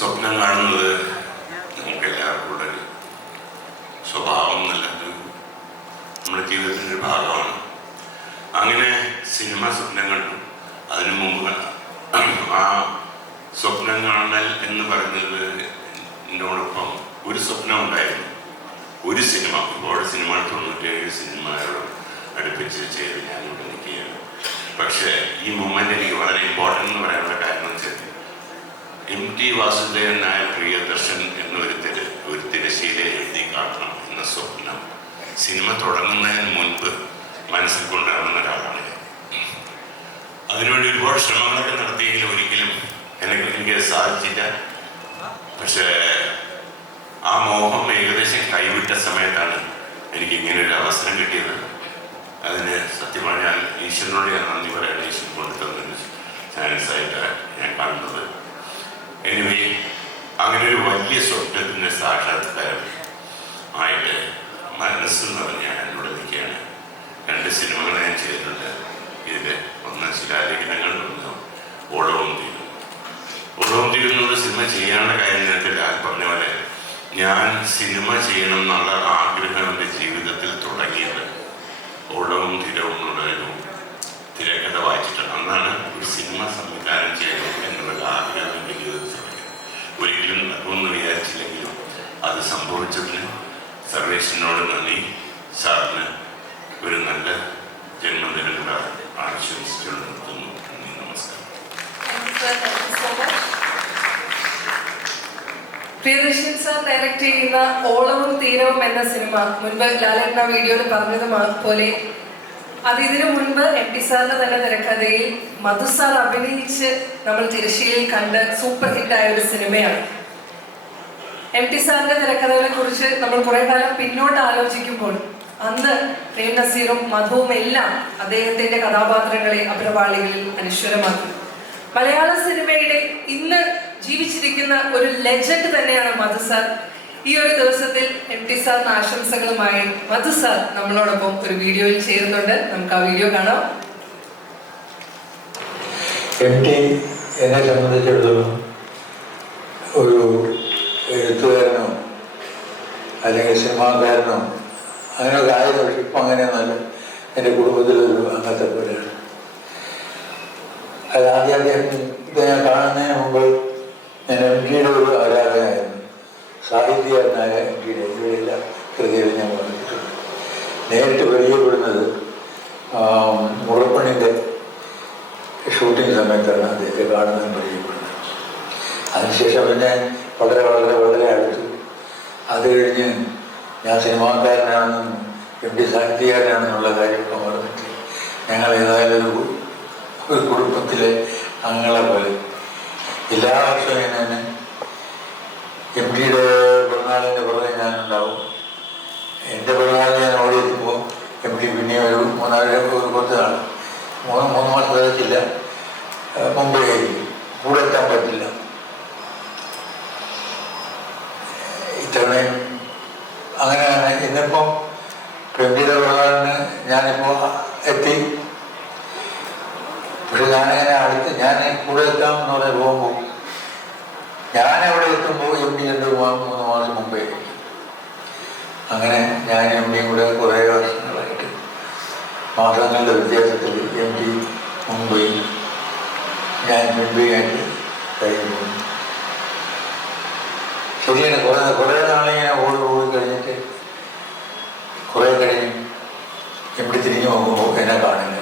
സ്വപ്നം കാണുന്നത് നമുക്കെല്ലാവർക്കും ഉള്ളൊരു സ്വഭാവം നല്ലത് നമ്മുടെ ജീവിതത്തിൻ്റെ ഒരു ഭാഗമാണ്. അങ്ങനെ സിനിമ സ്വപ്നം കണ്ടു. അതിനു മുമ്പ് ആ സ്വപ്നം കാണൽ എന്ന് പറയുന്നത് എന്നോടൊപ്പം ഒരു സ്വപ്നം ഉണ്ടായിരുന്നു. ഒരു സിനിമ, ഒരുപാട് സിനിമകൾ 97 സിനിമയോട് അടുപ്പിച്ച് ചെയ്ത് ഞാനിവിടെ നിൽക്കുകയാണ്. പക്ഷേ ഈ മൊമെൻ്റ് എനിക്ക് വളരെ ഇമ്പോർട്ടൻ്റ് എന്ന് പറയാനുള്ള കാര്യം എന്ന് വെച്ചാൽ MT വാസുദേവൻ നായർ പ്രിയദർശൻ എന്നൊരു തിരശ്ശീല എഴുതി കാണണം എന്ന സ്വപ്നം സിനിമ തുടങ്ങുന്നതിന് മുൻപ് മനസ്സിൽ കൊണ്ടുവരുന്ന ഒരാളാണ്. അതിനുവേണ്ടി ഒരുപാട് ശ്രമങ്ങളൊക്കെ നടത്തിയെങ്കിലും ഒരിക്കലും എനിക്ക് സാധിച്ചില്ല. പക്ഷേ ആ മോഹം ഏകദേശം കൈവിട്ട സമയത്താണ് എനിക്ക് ഇങ്ങനെ ഒരു അവസരം കിട്ടിയത്. അതിന് സത്യം പറഞ്ഞാൽ ഈശ്വരനോട് ഞാൻ നന്ദി പറയണം. ഈശ്വരൻ കൊണ്ടുതന്നൊരു ചാൻസായിട്ട് ഞാൻ കാണുന്നത്. എനിവേ, അങ്ങനെ ഒരു വലിയ സ്വപ്നത്തിൻ്റെ സാക്ഷാത്കാരം ആയിട്ട് മനസ്സെന്ന് പറഞ്ഞാൽ എന്നോട് നിൽക്കുകയാണ്. 2 സിനിമകൾ ഞാൻ ചെയ്തിട്ടുണ്ട്. ഇതിൽ ഒന്ന് ശിലാലേഖനങ്ങൾ, ഒന്ന് ഓളവും തീരും. ഓളവും തീരും എന്നുള്ള സിനിമ ചെയ്യാനുള്ള കാര്യം നേരത്തെ പറഞ്ഞ പോലെ ഞാൻ സിനിമ ചെയ്യണം എന്നുള്ള ആഗ്രഹം എൻ്റെ ജീവിതത്തിൽ തുടങ്ങിയത് ഓളവും തീരവും എന്നുള്ളൊരു തിരക്കഥ വായിച്ചിട്ടാണ്. അന്നാണ് ഒരു സിനിമ സംവിധാനം ചെയ്യണം എന്നുള്ളൊരു ആഗ്രഹം എൻ്റെ ജീവിതത്തിൽ തുടങ്ങിയത്. ഒരിക്കലും നടക്കുമെന്ന് വിചാരിച്ചില്ലെങ്കിലും അത് സംഭവിച്ചതിന് സർവേശ്വരനോട് നന്ദി. സാറിന് ഒരു നല്ല ജന്മദിനങ്ങൾ ആശംസിച്ചുകൊണ്ട് നിർത്തുന്നു. നന്ദി, നമസ്കാരം. പ്രിയദർശൻ സാർ ഡയറക്റ്റ് ചെയ്യുന്ന ഓളവും തീരവും എന്ന സിനിമ മുൻപ് ലാലേട്ടൻ വീഡിയോയിൽ പറഞ്ഞതും പോലെ അത് ഇതിനു മുൻപ് MT സാറിന്റെ തന്നെ തിരക്കഥയിൽ മധു സാർ അഭിനയിച്ച് നമ്മൾ തിരശ്ശീലയിൽ കണ്ട് സൂപ്പർ ഹിറ്റായ ഒരു സിനിമയാണ്. MT സാറിന്റെ തിരക്കഥകളെ കുറിച്ച് നമ്മൾ കുറെ കാലം പിന്നോട്ട് ആലോചിക്കുമ്പോൾ അന്ന് പ്രേം നസീറും മധുവും എല്ലാം അദ്ദേഹത്തിന്റെ കഥാപാത്രങ്ങളെ അഗ്രവാളികളിൽ അനശ്വരമാക്കി. മലയാള സിനിമയുടെ ഇന്ന് ജീവിച്ചിരിക്കുന്ന ഒരു ലെജൻഡ് തന്നെയാണ് മധു സാർ. ഈ ഒരു ദിവസത്തിൽ MT സാറിന് ആശംസകളുമായി മധു സാർ നമ്മളോടൊപ്പം ഒരു വീഡിയോയിൽ ചേരുന്നുണ്ട്. നമുക്ക് ആ വീഡിയോ കാണാം. MT എന്നെ സംബന്ധിച്ചിടത്തോളം ഒരു എഴുത്തുകാരനോ അല്ലെങ്കിൽ സിനിമാക്കാരനോ അങ്ങനെയൊക്കെ ആയിരുന്നു. പക്ഷെ ഇപ്പം അങ്ങനെയൊന്നുമല്ല. എൻ്റെ കുടുംബത്തിലൊരു അംഗത്തെ പോലെയാണ്. അത് ആദ്യം ഇത് ഞാൻ കാണുന്നതിന് മുമ്പ് ഞാൻ MTയുടെ ഒരു ആരാധകനായിരുന്നു. സാഹിത്യകാരനായ MTയുടെ ഇവരെല്ലാം കൃതികൾ ഞാൻ വന്നിട്ടുണ്ട്. നേരിട്ട് പരിചയപ്പെടുന്നത് മുറപ്പണിൻ്റെ ഷൂട്ടിംഗ് സമയത്താണ് അദ്ദേഹത്തെ കാണുന്നതും പരിചയപ്പെടുന്നത്. അതിനുശേഷം പിന്നെ വളരെ വളരെ വളരെ അടുത്തു. അത് കഴിഞ്ഞ് ഞാൻ സിനിമാക്കാരനാണെന്നും MT സാഹിത്യകാരനാണെന്നുള്ള കാര്യമൊക്കെ മറന്നിട്ട് ഞങ്ങൾ ഏതായാലും ഒരു കുടുംബത്തിലെ അംഗങ്ങളെ പോലെ എല്ലാ വർഷവും ഞാൻ MTയുടെ പിറന്നാളിൻ്റെ പുറകെ ഞാനുണ്ടാവും. എൻ്റെ പിറന്നാളിന് ഞാൻ ഓടിയെത്തുമ്പോൾ MT പിന്നെ ഒരു കുറച്ച് നാൾ 3 മാസം തികച്ചില്ല മുമ്പേ ആയിരിക്കും. കൂടെ എത്താൻ പറ്റില്ല. ഇത്തവണയും അങ്ങനെയാണ്. ഇന്നിപ്പോൾ MTയുടെ പിറന്നാളിന് ഞാനിപ്പോൾ എത്തി. പക്ഷെ ഞാനങ്ങനെ അടുത്ത് ഞാൻ കൂടെ എത്താമെന്ന് പറഞ്ഞ് പോകുമ്പോൾ ഞാനവിടെ എത്തുമ്പോൾ MT 2-3 മാസം മുമ്പേ. അങ്ങനെ ഞാൻ MTയും കൂടെ കുറേ വർഷങ്ങളായിട്ട് മാസങ്ങളുടെ വ്യത്യാസത്തിൽ MT മുംബൈ, ഞാൻ മുംബൈയായിട്ട് കഴിഞ്ഞു. ശരിയാണ്. കുറേ നാളിങ്ങനെ ഓടി കഴിഞ്ഞിട്ട് കുറേ കഴിഞ്ഞ് MT തിരിഞ്ഞു നോക്കുമ്പോൾ എന്നെ കാണില്ല.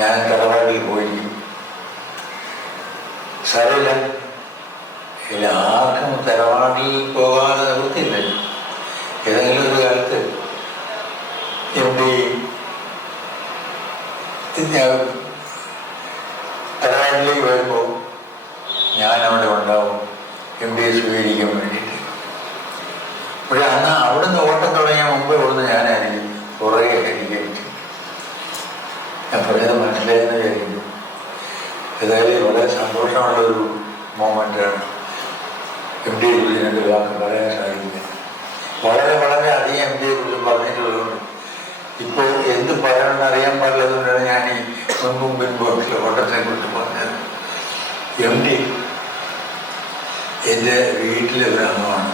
ഞാൻ തറവാട്ടിൽ പോയി. സാരമില്ല, എല്ലാവർക്കും തറവാട്ടിൽ പോകാതെ നിർത്തില്ല. ഏതെങ്കിലും ഒരു കാലത്ത് MT തറവാട്ടിലേക്ക് വരുമ്പോൾ ഞാൻ അവിടെ ഉണ്ടാവും MTയെ സ്വീകരിക്കാൻ വേണ്ടിയിട്ട്. പക്ഷെ അന്ന് അവിടുന്ന് ഓട്ടം തുടങ്ങിയ മുമ്പ് ഇവിടുന്ന് ഞാനായിരിക്കും കുറേ അനുകരിച്ചു. ഞാൻ പറഞ്ഞത് മനസ്സിലായെന്ന് വിചാരിക്കുന്നു. ഏതായാലും വളരെ സന്തോഷമുള്ളൊരു മൊമെൻ്റാണ്. MTയെ കുറിച്ച് എനിക്ക് വാക്ക് പറയാൻ സാധിക്കുന്നത്. വളരെ വളരെ അധികം MTയെ കുറിച്ച് പറഞ്ഞിട്ടുള്ളതുകൊണ്ട് ഇപ്പോൾ എന്ത് പറയണമെന്ന് അറിയാൻ പാടില്ലതുകൊണ്ടാണ് ഞാൻ ഈ മുൻപും ഓട്ടത്തിനെ കുറിച്ച് പറഞ്ഞത്. MT എൻ്റെ വീട്ടിലെ ഒരു അംഗമാണ്.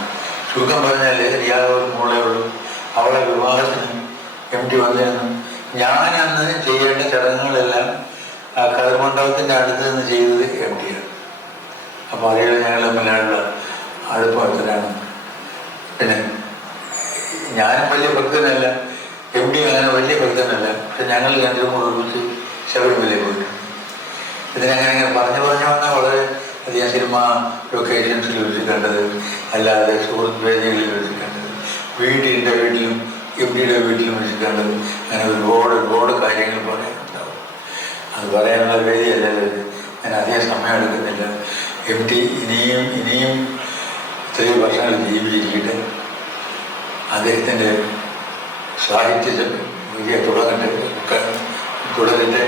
ചുരുക്കം പറഞ്ഞാൽ യാതൊരു മോളേ ഉള്ളൂ. അവളെ വിവാഹത്തിന് MD വന്നിരുന്നു. ഞാനന്ന് ചെയ്യേണ്ട ചടങ്ങുകളെല്ലാം ആ കതിർമണ്ഡപത്തിൻ്റെ അടുത്ത് നിന്ന് ചെയ്തത് MDയാണ്. അപ്പോൾ അറിയാതെ ഞങ്ങൾ തമ്മിലുള്ള അടുപ്പം എത്രയാണ്. പിന്നെ ഞാനും വലിയ ഭക്തനല്ല, MD അങ്ങനെ വലിയ ഭക്തനല്ല. പക്ഷെ ഞങ്ങൾ രണ്ടും കൂടെ ഒരുമിച്ച് ശബരിമലയിൽ പോയിട്ടുണ്ട്. ഇതിനങ്ങനെ പറഞ്ഞു വന്നാൽ വളരെ അധികം സിനിമ ലൊക്കേഷൻസിൽ വെച്ച് കണ്ടത്, അല്ലാതെ സുഹൃത്ത് വേദികളിൽ വെച്ച് കണ്ടത്, എൻ്റെ വീട്ടിലും MDയുടെ വീട്ടിലും വെച്ച് കണ്ടത്, അങ്ങനെ ഒരുപാട് കാര്യങ്ങൾ പറയാനുണ്ടാവും. അത് പറയാനുള്ള വേദിയല്ലല്ലോ ഇത്. ഞാൻ അധികം സമയം എടുക്കുന്നില്ല. MD ഇനിയും ഇത്രയും വർഷങ്ങൾ ജീവിച്ചിരിക്കട്ടെ. അദ്ദേഹത്തിൻ്റെ സാഹിത്യ വലിയ തുടരട്ടെ.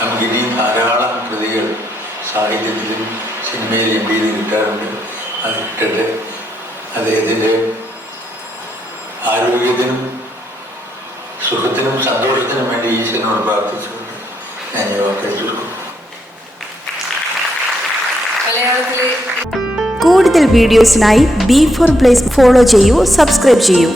നമുക്കിനിയും ധാരാളം കൃതികൾ സാഹിത്യത്തിലും സിനിമയിലും MD കിട്ടാറുണ്ട്. അത് കിട്ടട്ടെ. അദ്ദേഹത്തിൻ്റെ ആരോഗ്യത്തിനും സുഖത്തിനും സന്തോഷത്തിനും വേണ്ടി ഈശ്വരനോട് പ്രാർത്ഥിച്ചുകൊണ്ട് ഞാൻ ഈ വാർത്ത ചുരുക്കും. മലയാളത്തിലെ കൂടുതൽ വീഡിയോസിനായി B4 Place ഫോളോ ചെയ്യൂ, സബ്സ്ക്രൈബ് ചെയ്യൂ.